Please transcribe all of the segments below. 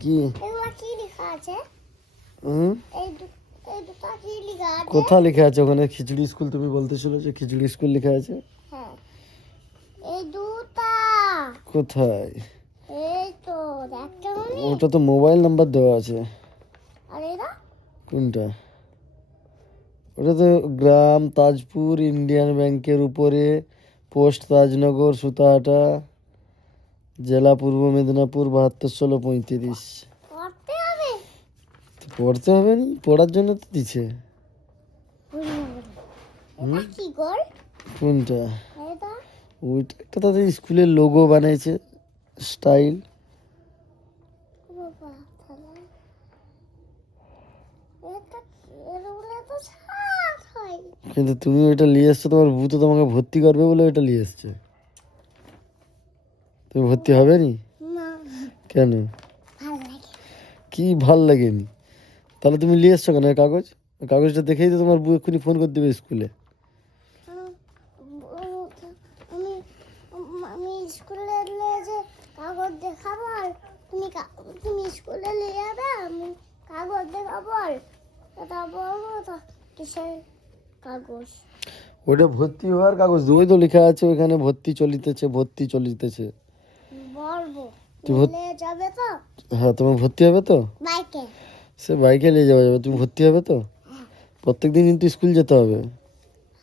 কি এগুলা কি লেখা আছে? হুম এই দুটো কি লেখা আছে? কোথায় লেখা আছে ওখানে? খিচুড়ি স্কুল তুমি বলতেছিল যে খিচুড়ি স্কুল লেখা আছে। হ্যাঁ, এই দুটা। কোথায়? এই তো দেখতে মনি। ওটা তো মোবাইল নাম্বার দেওয়া আছে। আর এটা কোনটা? ওটা তো গ্রাম তাজপুর ইন্ডিয়ান ব্যাংকের উপরে, পোস্ট তাজনগর সুতাহাটা, জেলা পূর্ব মেদিনীপুর 72 16 35। পড়তে হবে। পড়তে হবে নি, পড়ার জন্য তো দিছে। এটা কি গোল? কোনটা? এটা ওইটা একটা তাদের স্কুলের লোগো বানাইছে, স্টাইল। বাবা তাহলে এটা এগুলো তো সাত হয়। কিন্তু তুমি ওইটা নিয়ে এসছো, তোমার বউ তো তোমাকে ভর্তি করবে বলে ওইটা নিয়ে এসছে। তুমি ভর্তি হবে নি না, কেন? ভালো লাগে। কি ভাল লাগেনি? তাহলে তুমি নিয়ে এসছো কেন এই কাগজ? ওই কাগজটা দেখেই তো তোমার বউ এক্ষুনি ফোন করে দেবে স্কুলে। আমি আমি স্কুলে এলে যে কাগজ দেখাবো আর তুমি স্কুলে নিয়ে যাবে, আমি কাগজ দেখাবো আর এটা বলবো তো কিসের কাগজ। ওইটা ভর্তি হওয়ার কাগজ, ওই তো লেখা আছে ওইখানে ভর্তি চলিতেছে, ভর্তি চলিতেছে। বলবো তুই নিয়ে যাবে তো হ্যাঁ, তোমার ভর্তি হবে তো? বাইকে। সে বাইকে নিয়ে যাওয়া যাবে, তুমি ভর্তি হবে তো? প্রত্যেকদিন কিন্তু স্কুল যেতে হবে।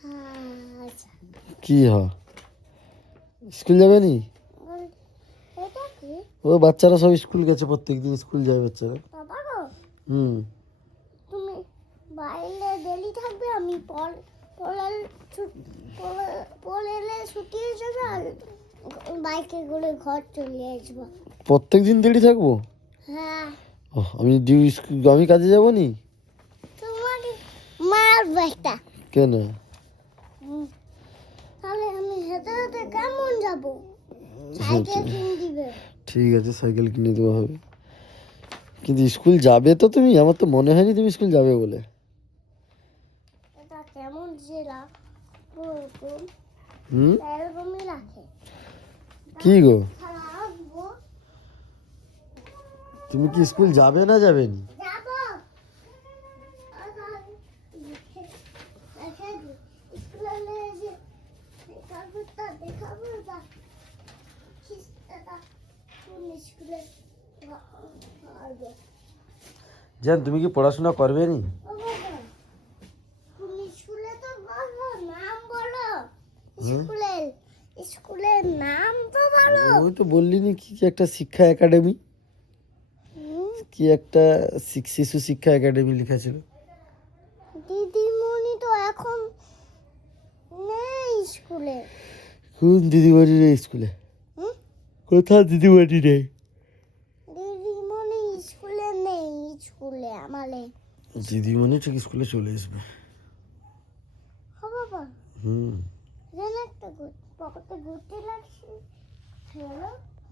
হ্যাঁ, আচ্ছা। কি স্কুল যাবে নি? এটা কি ও বাচ্চারা সব স্কুল গেছে, প্রত্যেকদিন স্কুল যায় বাচ্চারা। বাবা গো, হুম তুমি বাইরে ডেলি থাকবে, আমি পড়লে ছুটি হয়ে যাবে আর বাইকে করে ঘর চলে আসবো। প্রত্যেকদিন দেরি থাকবো? হ্যাঁ, আমি কাজে যাবো নি? তোমার মারবো একটা। কেন? তাহলে আমি হেঁটে হেঁটে কেমন যাবো? সাইকেল কিনে দিবে। ঠিক আছে, সাইকেল কিনে দেওয়া হবে। কিন্তু স্কুল যাবে তো তুমি? আমার তো মনে হয়নি তুমি স্কুল যাবে বলে। এটা কেমন জেলা ওরকম হুম এরকমই রাখে। কি গো, রাখবো, তুমি কি স্কুল যাবে না যাবে নি? যাবো। স্কুলে যে কাগজটা দেখাবো, স্কুলে পারবে। জান, তুমি কি পড়াশোনা করবে নি? তুমি স্কুলে তো বলো, নাম বলো। হুম? স্কুলের নাম তো বলো। ওই তো বললি নি কি কি একটা শিক্ষা একাডেমি, কি একটা শিশু শিক্ষা একাডেমি লেখা ছিল। দিদিমণি তো এখন নেই স্কুলে। কোন দিদিবাড়ি নেই স্কুলে? হুম? কোথায় দিদিবাড়ি নেই? দিদিমণি স্কুলে নেই, স্কুলে আমালে। দিদিমণি ঠিক স্কুলে চলে আসবে। ও বাবা, হুম যেন একটা পকেটে ঘুরতে লাগছে। হ্যালো।